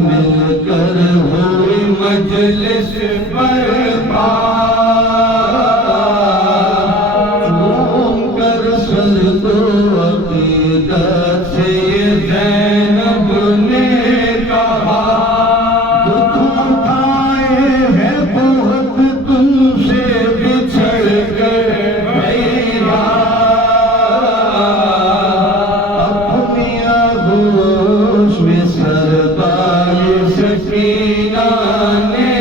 مل کر ہوئی مجلس برپا چوم کر سر کو عقیدت سے یہ زینب نے کہا دکھ اٹھائے ہیں بہت تم سے بچھڑ کر بھیا اپنی آغوش میں سردار سکینہ نے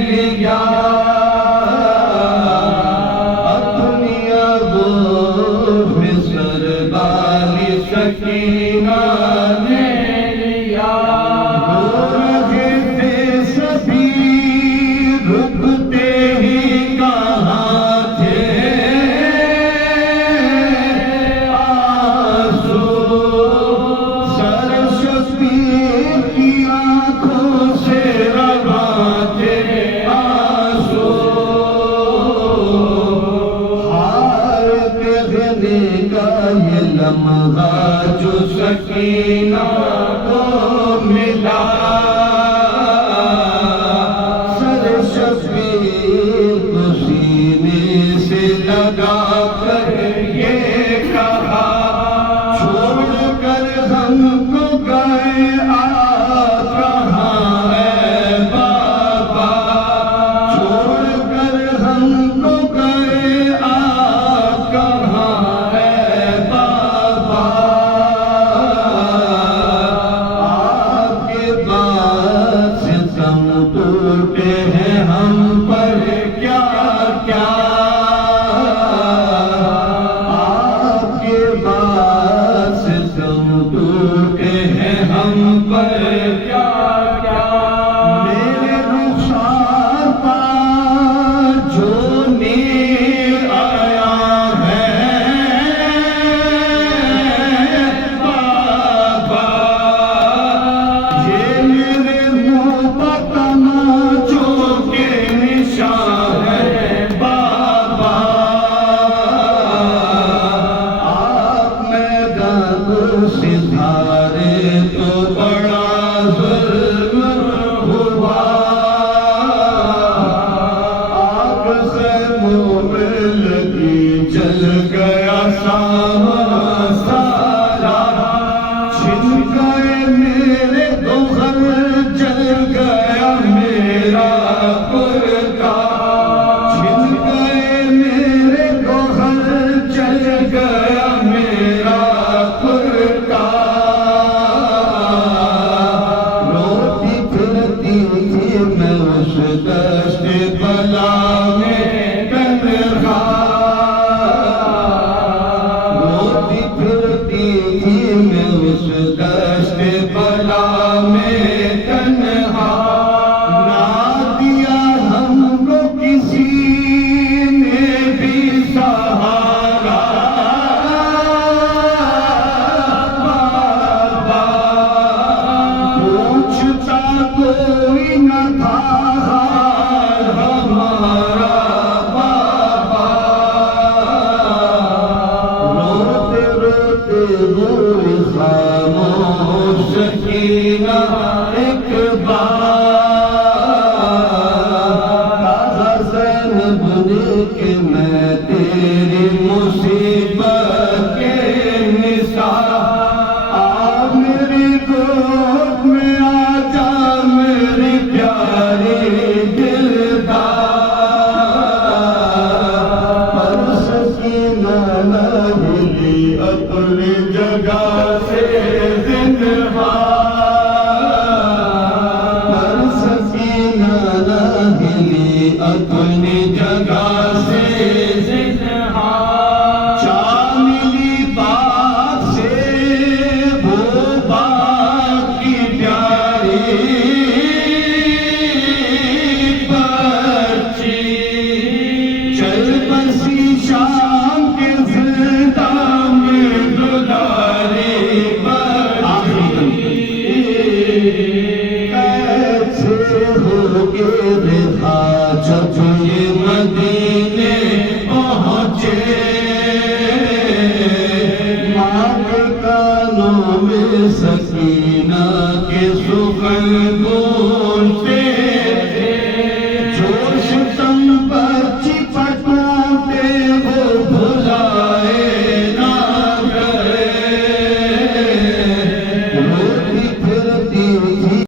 لیا اپنی آغوش میں سردار سکینہ نے لیا رو رہے تھے سبھی رکتے ہی کہاں تھے آنسو سر شبیر کی آنکھوں سے رواں تھے آنسو ہار کہنے کا یہ لمحہ جو سکینہ کو ملا سر شبیر کو سینے سے لگا کر یہ کہا چھوڑ کر ہم کو گئے آپ کہاں ہے بابا چھوڑ کر ہم کو گئے آپ کہاں ہے بابا آپ کے بعد ستم ٹوٹے ہیں ہم پر کیا کیا آپ کے بعد ستم ٹوٹے ہیں ہم پر کیا کیا میرے رخسار پر جو نیر آیا ہے بابا یہ میرے منہ پر تماچوں کے نشان ہے بابا آپ میدان ستارے تو بڑا ظلم ہوا آگ خیموں میں لگی جل گیا سامان سارا چھن گئے میرے دو گھر جل گیا میرا کرتا چھن گئے میرے دو گھر جل گیا میرا کرتا روتی پھرتی تھی میں اس دشت بلا میں تنہا روتی پھرتی تھی میں اس دشت بلا میں تنہا نہ دیا ہم کو کسی نے بھی سہارا بابا پوچھتا کوئی نہ تھا حال ہمارا بابا روتے روتے ہوئی خاموش سکینہ ایک بار کہا زینب نے کہ میں تیری مصیبت کے نثار آ میری گود میں آ جا میری پیاری دلدار پر سکینہ نہ ہلی اپنی جگہ سے زندہ پر سکینہ نہ ہلی اپنی جگہ سے زندہ چاندنی باغ سے وہ باغ کی پیاری بچی چل بسی شام کے زندہ میں دلاری بچی کیسے ہو کے رہا جب یہ